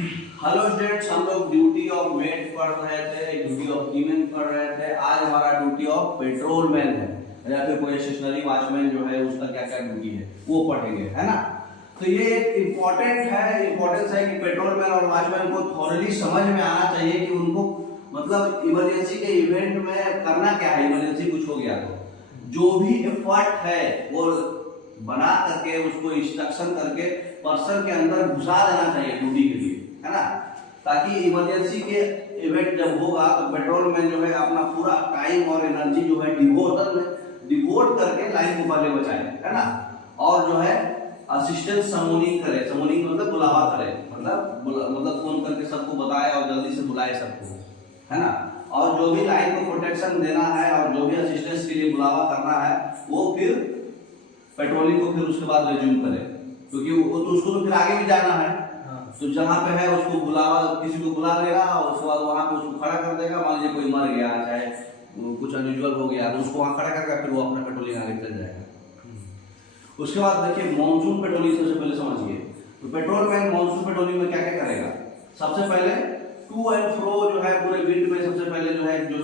Hello students, हम लोग duty of met पढ़ रहे थे, ड्यूटी ऑफ कीमैन पढ़ रहे थे। आज हमारा ड्यूटी ऑफ पेट्रोलमैन है या फिर कोई स्टेशनरी वॉचमैन जो है उसका क्या क्या ड्यूटी है वो पढ़ेंगे, है ना। तो ये इम्पोर्टेंस है कि पेट्रोलमैन और वॉचमैन को थोड़ी समझ में आना चाहिए कि उनको मतलब इमरजेंसी के इवेंट में करना क्या है। इमरजेंसी कुछ हो गया तो जो भी एफर्ट है वो बना करके उसको इंस्ट्रक्शन करके पर्सन के अंदर घुसा देना चाहिए ड्यूटी के लिए, है ना। ताकि इमरजेंसी के इवेंट जब होगा तो पेट्रोलमैन जो है अपना पूरा टाइम और एनर्जी जो है डिवोट करके लाइन को पहले बचाए, है ना। और जो है असिस्टेंट समोनिंग करे, समोनिंग मतलब बुलावा करे, मतलब फोन करके सबको बताए और जल्दी से बुलाए सबको, है ना। और जो भी लाइन को प्रोटेक्शन देना है और जो भी असिस्टेंस के लिए बुलावा करना है वो फिर पेट्रोलिंग को फिर उसके बाद रिज्यूम करे, क्योंकि वो तो उसको तो फिर आगे भी जाना है। तो जहाँ पे है उसको बुलावा, किसी को बुला लेगा और उसके बाद वहाँ पे उसको खड़ा कर देगा। मान लीजिए कोई मर गया, चाहे कुछ अनयूजुअल हो गया, तो उसको वहाँ खड़ा करके फिर वो अपना पेट्रोलिंग आगे चल जाएगा। उसके बाद देखिए मानसून पेट्रोलिंग सबसे पहले समझिए। तो पेट्रोलमैन मानसून पेट्रोलिंग में क्या क्या करेगा। सबसे पहले टू एंड फ्रो जो है पूरे विंड में सबसे पहले जो है जो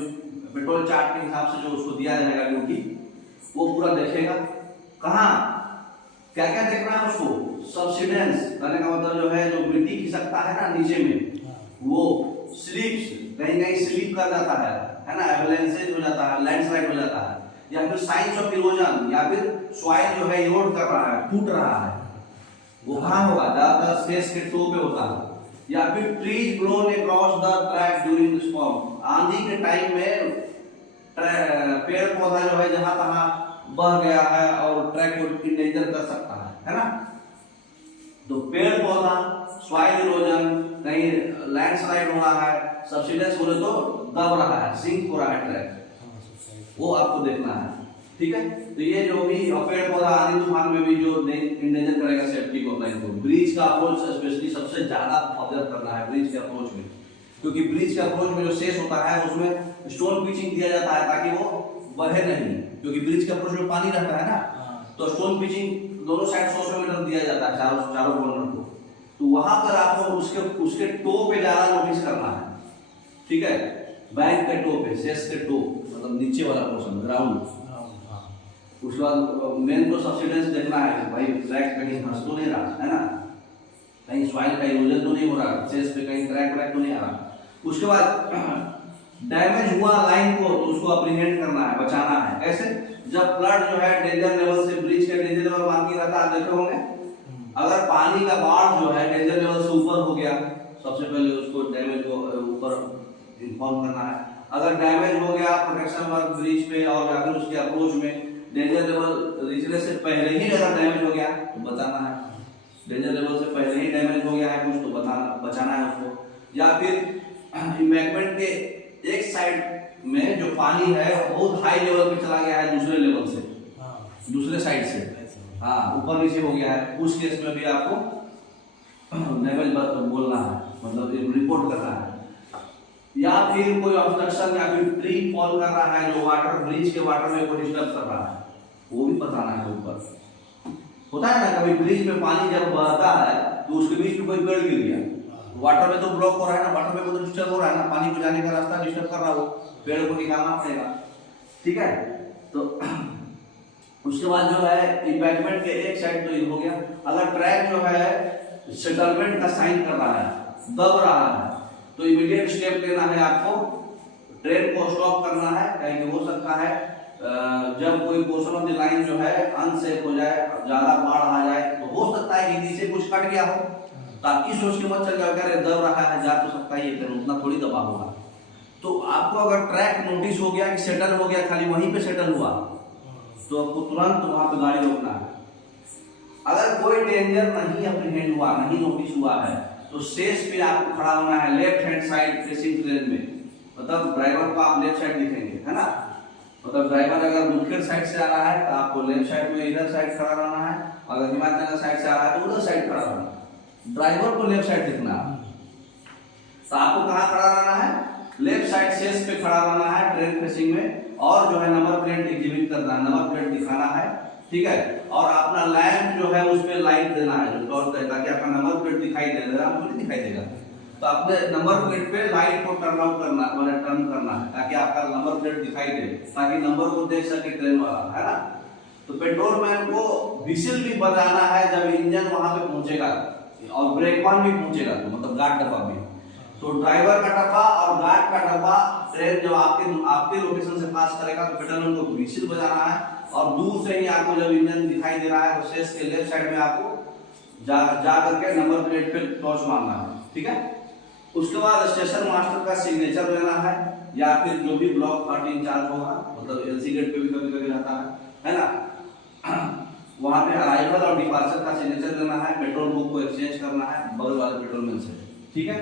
पेट्रोल चार्ट के हिसाब से जो उसको दिया जाएगा ड्यूटी वो पूरा देखेगा। कहाँ क्या क्या देखना है उसको। सब्सिडेंस करने का मतलब जो है जो मिट्टी खिसकता है ना नीचे में, वो स्लिप्स कहीं कहीं स्लिप कर जाता है ना, एवलेंसेज हो जाता है, लैंडस्लाइड हो जाता है, या फिर साइंस ऑफ इरोजन, या फिर सॉइल जो है इरोड कर रहा है, टूट रहा है, वो कहाँ होगा, ज्यादातर स्पेस के टो पे होता है। या फिर trees blown across the track during the storm, आंधी के टाइम में पेड़ पौधा जो है जहां तहां बह गया है और ट्रैक को इंडेंजर कर सकता है ना। तो पेड़ पौधा, सॉइल इरोजन, कहीं लैंडस्लाइड हो रहा है, सब्सिडेंस बोले तो दब रहा है, सिंक हो रहा है ट्रैक, वो आपको देखना है, ठीक है। तो ये जो भी पेड़ पौधा आंधी तूफान में भी जो इंडेंजर करेगा सेफ्टी को अपना इनको। ब्रिज का अप्रोच स्पेशली सबसे ज्यादा ऑब्जर्व करना है ब्रिज के अप्रोच में, क्योंकि ब्रिज के अप्रोच में जो सेस होता है उसमें स्टोन पिचिंग दिया जाता है ताकि वो बढ़े नहीं, क्योंकि ब्रिज के अप्रोच में पानी रहता है ना। तो स्टोन पिचिंग दोनों साइड 100 मीटर दिया जाता है चारों कॉर्नर को। तो वहां पर आपको उसके टो पे ज्यादा नोटिस करना है, ठीक है। बैंक के टो पे, सेस के टो मतलब नीचे वाला पोर्शन, ग्राउंड। उसके बाद मेन तो सब्सिडेंस देखना है, भाई ट्रैक कहीं फंस तो नहीं रहा है ना, कहीं सॉइल का इरोजन तो नहीं हो रहा, सेस पे कहीं क्रैक तो नहीं आ रहा। उसके बाद डैमेज हुआ लाइन को तो उसको अप्रीहेंड करना है, बचाना है। कैसे, जब फ्लड जो है डेंजर लेवल से, ब्रिज का डेंजर लेवल मान के रहता है, देखे होंगे। अगर पानी का बाढ़ जो है डेंजर लेवल से ऊपर हो गया, सबसे पहले उसको डैमेज को ऊपर इन्फॉर्म करना है। अगर डैमेज हो गया प्रोटेक्शन वर्क ब्रिज पे और या फिर उसके अप्रोच में डेंजर लेवल रिचने से पहले ही अगर डैमेज हो गया तो बताना है। डेंजर लेवल से पहले ही डैमेज हो गया है कुछ तो बचाना है उसको। या फिर इम्बैंकमेंट के एक साइड में जो पानी है बहुत हाई लेवल पे चला गया है दूसरे लेवल से, दूसरे साइड से, हाँ ऊपर नीचे हो गया है, उस केस में भी आपको डैमेज बोलना है, मतलब रिपोर्ट करना है। या फिर कोई ऑब्स्ट्रक्शन या फिर ट्री फॉल कर रहा है जो वाटर ब्रिज के वाटर में को डिस्टर्ब कर रहा है, वो भी बताना है। ऊपर होता है ना कभी ब्रिज में पानी जब बहता है तो उसके बीच में कोई पेड़ गिर गया, वाटर में तो ब्लॉक हो रहा है ना, वाटर में तो डिस्टर्ब हो रहा है ना, पानी को जाने का रास्ता डिस्टर्ब कर रहा है, वो पेड़ को निकालना पड़ेगा, ठीक है। तो उसके बाद जो है इम्बैंकमेंट के एक साइड तो ये हो गया। अगर ट्रैक जो है सेटलमेंट का साइन कर रहा है, दब रहा है, तो इमीडिएट स्टेप लेना है आपको, ट्रेन को स्टॉप करना है। कहीं हो सकता है जब कोई पोर्शन ऑफ द लाइन जो है अनसेफ हो जाए, ज्यादा बाढ़ आ जाए, तो हो सकता है कि नीचे कुछ कट गया हो, ताकि सोच के मत चल जाओ अरे दब रहा है, जा तो सकता है ये ट्रेन, उतना थोड़ी दबा होगा। तो आपको अगर ट्रैक नोटिस हो गया कि सेटल हो गया, खाली वहीं पे सेटल हुआ, तो आपको तुरंत वहां पे गाड़ी रोकना है। अगर कोई डेंजर नहीं अप्रीहेंड हुआ, नहीं नोटिस हुआ है, तो सेस पे आपको खड़ा होना है left hand side facing train में, मतलब ड्राइवर को आप लेफ्ट साइड दिखेंगे, है ना। मतलब ड्राइवर अगर मुख्य साइड से आ रहा है तो आपको लेफ्ट साइड में इधर साइड खड़ा रहना है, अगर हिमाचल साइड से आ रहा है तो उधर साइड खड़ा रहना है। ड्राइवर को लेफ्ट साइड दिखना है, तो आपको कहाँ खड़ा रहना है, लेफ्ट साइड सेस पे खड़ा रहना है ट्रेन फेसिंग में, और जो है नंबर प्लेट एग्जिबिट करना है, नंबर प्लेट दिखाना है, ठीक है। और अपना लैंप जो है उस पे लाइट देना है जो टॉर्च है, ताकि आपका नंबर प्लेट दिखाई दे, आपको नहीं दिखाई देगा तो आपने नंबर प्लेट पे लाइट को टर्न ऑफ करना, मतलब टर्न करना है ताकि आपका नंबर प्लेट दिखाई दे, ताकि नंबर को देख सके ट्रेन वाला, है ना। तो पेट्रोल मैन को विसिल भी बजाना है जब इंजन वहां पे पहुंचेगा और ब्रेक वन भी पहुंचेगा, तो मतलब गार्ड डब्बा भी। तो ड्राइवर का डब्बा और गार्ड का डब्बा ट्रेन जब आपके लोकेशन से पास करेगा तो पेट्रोल मैन को विसिल बजाना है, और दूर से ही आपको जब इंजन दिखाई दे रहा है तो शेष के लेफ्ट साइड में आपको जा करके नंबर प्लेट पे टॉर्च मारना है, ठीक है। उसके बाद स्टेशन मास्टर का सिग्नेचर लेना है, या फिर जो भी ब्लॉक पार्टी इंचार्ज होगा, मतलब एलसी गेट पे भी कभी कभी रहता है ना, वहां पे अराइवल और डिपार्चर का सिग्नेचर लेना है, पेट्रोल बुक को एक्सचेंज करना है बगल वाले पेट्रोल मैन से, ठीक है।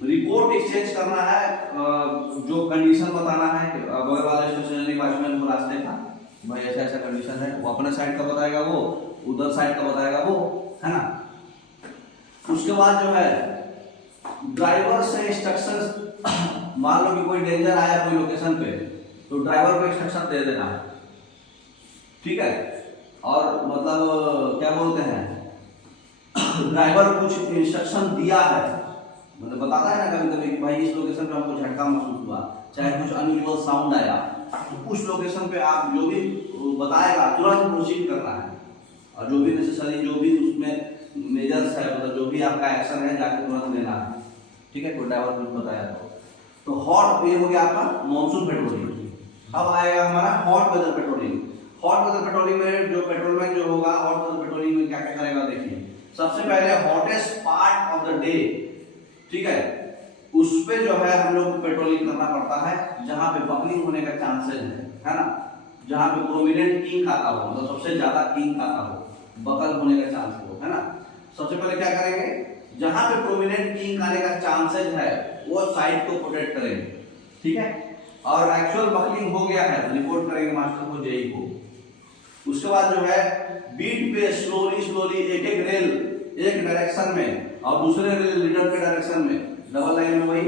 रिपोर्ट एक्सचेंज करना है, जो कंडीशन बताना है बगल वाले स्टेशनरी वॉचमैन को रास्ते का, भाई ऐसा ऐसा कंडीशन है, वो अपने साइड का बताएगा, वो उधर साइड का बताएगा, वो है ना। उसके बाद जो है ड्राइवर से इंस्ट्रक्शन, मान लो कि कोई डेंजर आया कोई लोकेशन पे, तो ड्राइवर को इंस्ट्रक्शन दे देना है, ठीक है। और मतलब क्या बोलते हैं, ड्राइवर कुछ इंस्ट्रक्शन दिया है, मतलब बताता है ना कभी कभी कि भाई इस लोकेशन पे हमको झटका महसूस हुआ, चाहे कुछ अनयूजुअल साउंड आया, तो उस लोकेशन पे आप जो भी बताएगा तुरंत प्रोसीड करना है, और जो भी नेसेसरी जो भी उसमें मेजर्स है, मतलब जो भी आपका एक्शन है जाके तुरंत लेना है, ठीक है। कोई ड्राइवर कुछ बताया तो हॉट, ये हो गया आपका मॉनसून पेट्रोलिंग। अब आएगा हमारा hot weather patrolling. Hot weather patrolling में जो पेट्रोलमैन जो होगा, हॉट वेदर पेट्रोलिंग में क्या क्या करेगा देखिए। सबसे पहले hottest part of the day, ठीक है, उस पे जो है हम लोग पेट्रोलिंग करना पड़ता है जहां पे बकलिंग होने का चांसेस है ना, जहां पे प्रोमिनेंट किंग खाता हो, मतलब सबसे ज्यादा किंग खाता हो, बकल होने का चांस हो, है ना। सबसे पहले क्या करेंगे, जहां पे प्रोमिनेंट किंग आने का चांसेस है वो साइड को प्रोटेक्ट करेंगे, ठीक है। और एक्चुअल बकलिंग हो गया है तो रिपोर्ट करेंगे मास्टर को, जेई को। उसके बाद जो है बीट पे स्लोली स्लोली एक एक रेल एक डायरेक्शन में और दूसरे रेल लीडर के डायरेक्शन में, डबल लाइन में वही,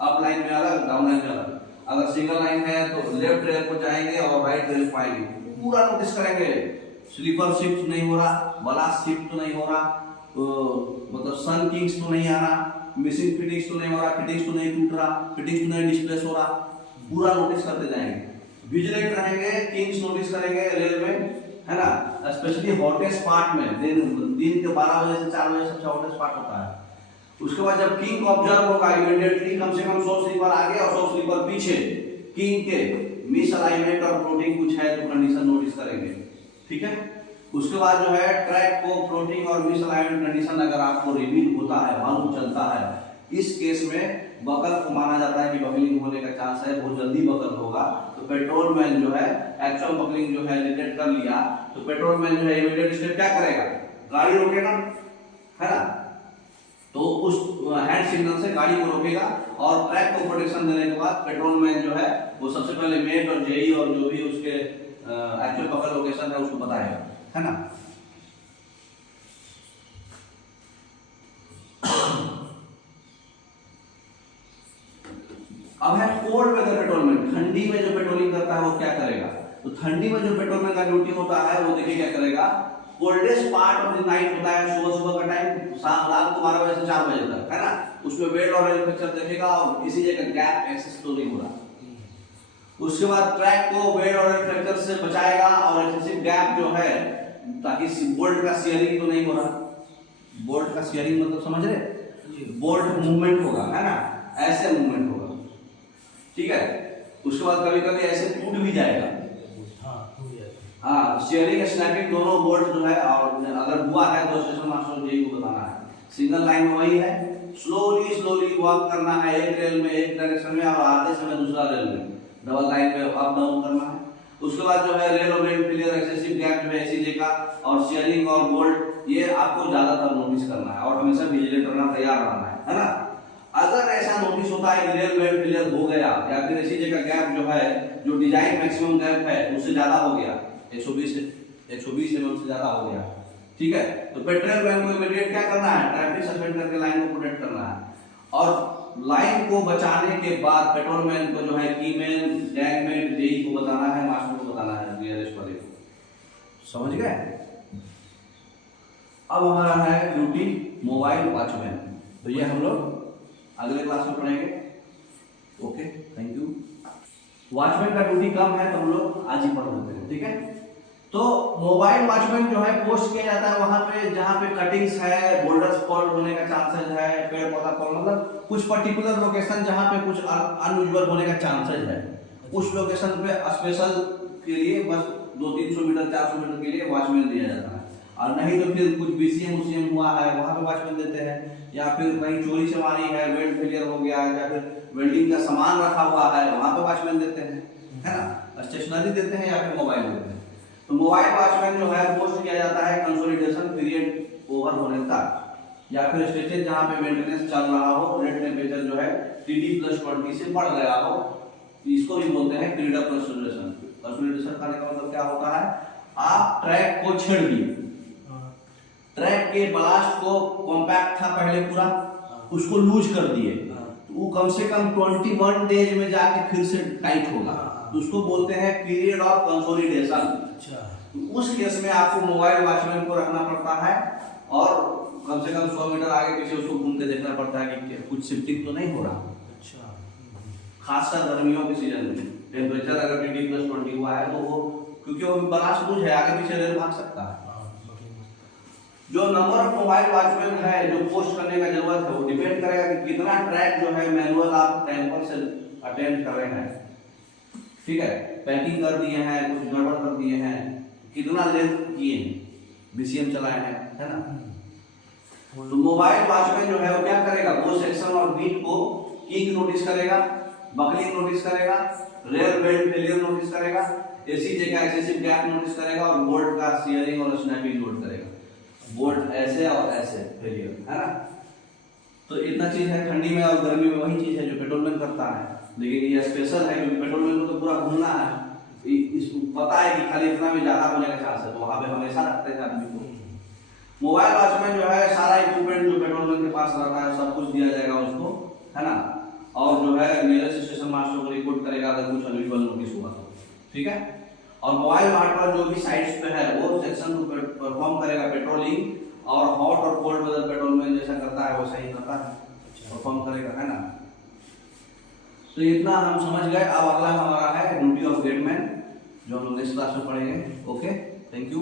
अप लाइन में अलग, डाउन लाइन में अलग। अगर सिंगल लाइन है तो लेफ्ट रेल को जाएंगे और राइट रेल को आएंगे, पूरा नोटिस करेंगे। स्लीपर शिफ्ट नहीं हो रहा, बलास्ट शिफ्ट तो नहीं हो रहा, तो मतलब सन किंग्स तो नहीं आ रहा, मिसिंग फिटिंग्स तो नहीं हो रहा, फिटिंग्स तो नहीं टूट रहा, फिटिंग्स तो नहीं डिस्प्लेस हो रहा, पूरा नोटिस करते जाएंगे। विजिलेंट रहेंगे, किंग्स नोटिस करेंगे रेल में, है ना, स्पेशली हॉटेस्ट पार्ट में। दिन के 12 बजे से 4 बजे सबसे हॉटेस्ट पार्ट होता है। उसके बाद जब किंग ऑब्जर्व होगा इमीडिएटली कम से कम 100 स्लीपर आगे और 100 स्लीपर पीछे, किंग के मिस अलाइनमेंट और फ्लोटिंग कुछ है तो कंडीशन नोटिस करेंगे, ठीक है। उसके बाद जो है ट्रैक को फ्लोटिंग और मिस अलाइनमेंट कंडीशन अगर आपको रिवील होता है, मालूम चलता है, इस केस में बकल को माना जाता है कि बकलिंग होने का चांस है, बहुत जल्दी बकल होगा। तो पेट्रोल मैन जो है एक्चुअल बकलिंग जो है डिटेक्ट कर लिया तो पेट्रोल मैन जो है इमीडिएट स्टेप क्या करेगा, गाड़ी रोकेगा, है ना। तो उस हैंड सिग्नल से गाड़ी को रोकेगा और ट्रैक को प्रोटेक्शन देने के बाद पेट्रोल मैन जो है वो सबसे पहले मेट और जेई और जो भी उसके एक्चुअल बकल लोकेशन है उसको बताएगा, है ना। अब है कोल्ड वेदर पेट्रोलमैन। ठंडी में जो पेट्रोलिंग करता है वो क्या करेगा, तो ठंडी में जो पेट्रोलमैन का ड्यूटी होता है वो देखिए क्या करेगा। Coldest part of the night होता है सुबह का टाइम, रात को 12 बजे से 4 बजे तक, है ना। उसमें वेट और ऑयल फ्रैक्चर देखेगा और किसी जगह गैप एक्सेस तो नहीं हो रहा। उसके बाद ट्रैक को वेट और ऑयल फ्रैक्चर से बचाएगा और एक्सेसिव गैप जो है ताकि बोल्ट का शेयरिंग तो नहीं हो रहा। बोल्ट का शेयरिंग मतलब समझ रहे, बोल्ट मूवमेंट होगा, है ना, ऐसे मूवमेंट होगा, ठीक है। उसके बाद कभी कभी ऐसे टूट भी जाएगा, हाँ, शेयरिंग स्नैपिंग दोनों बोल्ट जो है, और अगर हुआ है तो स्टेशन मास्टर जी को बताना है। सिंगल लाइन में वही है, स्लोली स्लोली वॉक करना है, एक रेल में एक डायरेक्शन में और आते समय दूसरा रेल में, डबल लाइन में अप डाउन करना है। उसके बाद जो है रेल और रेल फेलियर, एक्सेसिव गैप जो है एसीजे का और शेयरिंग और बोल्ट, ये आपको ज्यादातर नोटिस करना है और हमेशा विजिलेट करना, तैयार रहना है ना। अगर ऐसा नोटिस होता है कि रेल वेल फेलियर हो गया या फिर एसीजे का गैप जो है, जो डिजाइन मैक्सिमम गैप है उससे ज्यादा हो गया, 120 mm से ज्यादा हो गया, ठीक है, तो पेट्रोल मैन को इमीडिएट क्या करना है, ट्रैफिक सस्पेंड करके लाइन को प्रोटेक्ट करना है। और लाइन को बचाने के बाद पेट्रोल मैन को जो है कीमैन, गैंगमैन, जेई को बताना है, मास्टर को बताना है, नियरेस्ट वाले को, समझ गए। अब हमारा है ड्यूटी मोबाइल वॉचमैन। तो ये हम लोग अगले क्लास में पढ़ेंगे। Okay, thank you. वॉचमैन का ड्यूटी कम है तो हम लोग आज ही पढ़ लेते हैं, ठीक है। तो मोबाइल वॉचमैन जो है पोस्ट किया जाता है वहां पे जहां पे कटिंग्स है, बोल्डर्स फॉल होने का चांसेस है, पेड़ पौधा फॉल, मतलब कुछ पर्टिकुलर लोकेशन जहां पे कुछ अनयूजुअल होने का चांसेस है, उस लोकेशन पे स्पेशल के लिए बस 200-300 मीटर 400 मीटर के लिए वॉचमैन दिया जाता है। और नहीं तो फिर कुछ बीसीएम हुआ है वहां पे वॉचमैन देते हैं, या फिर कहीं चोरी चमारी है, वेल्ड फेलियर हो गया, या फिर वेल्डिंग का सामान रखा हुआ है वहां पे वॉचमैन देते हैं, है ना। स्टेशनरी देते हैं या फिर मोबाइल देते हैं। तो मोबाइल वॉचमैन जो है पोस्ट किया जाता है कंसोलिडेशन पीरियड ओवर होने तक, या फिर स्टेशन जहां पे मेंटेनेंस चल रहा हो, रेट टेम्परेचर जो है TD+20 से बढ़ गया हो, इसको भी बोलते हैं पीरियड ऑफ कंसोलिडेशन। कंसोलिडेशन करने का मतलब क्या होता है, आप ट्रैक को छेड़ दिए, ट्रैक के ब्लास्ट को कॉम्पैक्ट था पहले पूरा, उसको लूज कर दिए, तो वो कम से कम 21 डेज में जाके फिर से टाइट होगा, तो उसको बोलते हैं पीरियड ऑफ कंसोलिडेशन। तो उस केस में आपको मोबाइल वॉचमैन को रखना पड़ता है और कम से कम 100 मीटर आगे पीछे उसको घूम के देखना पड़ता है कि कुछ शिफ्टिंग तो नहीं हो रहा। खासकर गर्मियों के सीजन में टेम्परेचर अगर TD+20 हुआ है तो वो, क्योंकि वो ब्लास्ट लूज है, आगे पीछे रेल भाग सकता है। जो नंबर ऑफ मोबाइल वॉचमैन है जो पोस्ट करने का जरूरत है वो डिपेंड करेगा कि कितना ट्रैक जो है मैनुअल आप टेम्पर से अटेंड कर रहे हैं, ठीक है। पैकिंग कर दिए हैं, कुछ गड़बड़ कर दिए हैं, कितना लेंथ किए हैं, बीसीएम चलाए हैं, है ना। तो मोबाइल वॉचमैन जो है वो क्या करेगा, वो सेक्शन और बीट को किंग नोटिस करेगा, बकलिंग नोटिस करेगा, रेयर वेल्ड फेलियर नोटिस करेगा, एसीजे का एक्सेसिव गैप नोटिस करेगा और बोल्ट का शियरिंग और स्नैपिंग नोट करेगा। बोल्ट ऐसे और ऐसे फेलियर, है ना। तो इतना चीज है, ठंडी में और गर्मी में वही चीज है जो पेट्रोलमैन करता है, लेकिन ये स्पेशल है क्योंकि पेट्रोलमैन को तो पूरा घूमना है, इसको पता है कि खाली इतना में ज्यादा होने का चांस है, तो वहां पे हमेशा रखते हैं आदमी को। मोबाइल वॉचमैन जो है सारा इक्विपमेंट जो पेट्रोलमैन के पास रहता है सब कुछ दिया जाएगा उसको, है ना। और जो है नियरेस्ट स्टेशन मास्टर को रिपोर्ट करेगा अगर कुछ अनयूजुअल नोटिस हुआ तो, ठीक है। और मोबाइल मार्टर जो भी साइट्स पे है वो सेक्शन को परफॉर्म करेगा पेट्रोलिंग, और हॉट और कोल्ड वेदर पेट्रोलमैन जैसा करता है वैसा ही करता है, परफॉर्म करेगा, है ना। तो इतना हम समझ गए। अब अगला हमारा है ड्यूटी ऑफ गेटमैन जो हम लोग नेक्स्ट क्लास में पढ़ेंगे। Okay, thank you.